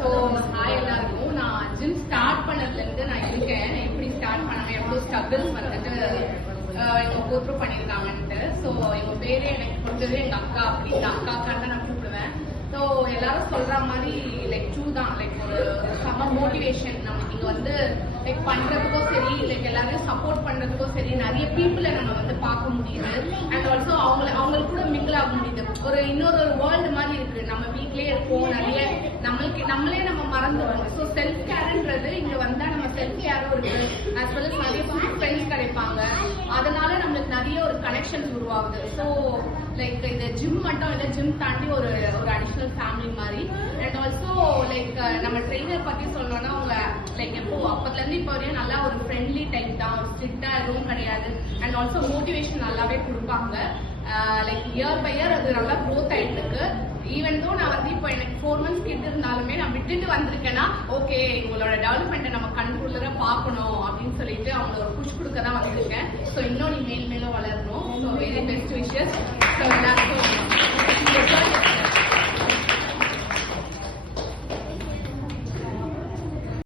So hi எல்லாருக்கும். நான் gym start பண்ணதுலேருந்து நான் இருக்கேன். எப்படி ஸ்டார்ட் பண்ணாங்க, எவ்வளோ ஸ்ட்ரகிள்ஸ் வந்துட்டு இவங்க கோத்ரூ பண்ணியிருக்காங்கன்ட்டு. ஸோ இவங்க பேரே எனக்கு கொடுத்தது எங்கள் அக்கா. அப்படின்னு அக்காக்கான்னு நான் கூப்பிடுவேன். ஸோ எல்லாரும் சொல்ற மாதிரி லைக் ட்ரூ தான். லைக் ஒரு செம்ம மோட்டிவேஷன். நமக்கு இங்கே வந்து லைக் பண்றதுக்கோ சரி, லைக் எல்லாரையும் சப்போர்ட் பண்றதுக்கோ சரி, நிறைய பீப்புளை நம்ம வந்து பார்க்க முடியுது. அண்ட் ஆல்சோ அவங்களுக்கு கூட மிங்கிள் ஆக முடியுது. ஒரு இன்னொரு வேர்ல்டு மாதிரி இருக்கு. நம்ம வீட்லயே இருப்போம், நிறைய நம்மளே நம்ம மறந்துடுவோம். ஸோ செல்ஃப் கேர்ன்றது இங்க வந்தா நம்ம செல்ஃப் கேரும் இருக்கு. ஆஸ் வெல் அஸ் நிறைய ஃப்ரெண்ட்ஸ் கிடைப்பாங்க. அதனால நம்மளுக்கு நிறைய ஒரு கனெக்ஷன்ஸ் உருவாகுது. ஸோ லைக் இது ஜிம் மட்டும் இல்லை, ஜிம் தாண்டி ஒரு அடிஷனல் ஃபேமிலி மாதிரி. அண்ட் ஆல்சோ லைக் நம்ம ட்ரெயினர் பத்தி சொல்லணும்னா அவங்க லைக் எப்போ அப்பத்துல இருந்து இப்போ வரையும் நல்லா ஒரு ஃப்ரெண்ட்லி டைப் தான். ஒரு ஸ்ட்ரிக்டா எதுவும் கிடையாது. அண்ட் ஆல்சோ மோட்டிவேஷன் நல்லாவே கொடுப்பாங்க. லைக் இயர் பை இயர் அது நல்லா க்ரோத் ஆயிட்டு இருக்கு. ஈவன் தோ நான் வந்து இப்போ எனக்கு 4 months கிட்ட இருந்தாலுமே நான் விட்டுட்டு வந்திருக்கேன்னா ஓகே உங்களோட டெவலப்மெண்ட்டை நம்ம கண்ட்ரோலரா பார்க்கணும் அப்படின்னு சொல்லிட்டு அவங்கள ஒரு புஷ் கொடுக்க தான் வந்திருக்கேன். ஸோ இன்னும் நீ மேலும் வளரணும். So very best wishes. So எல்லாருக்கும்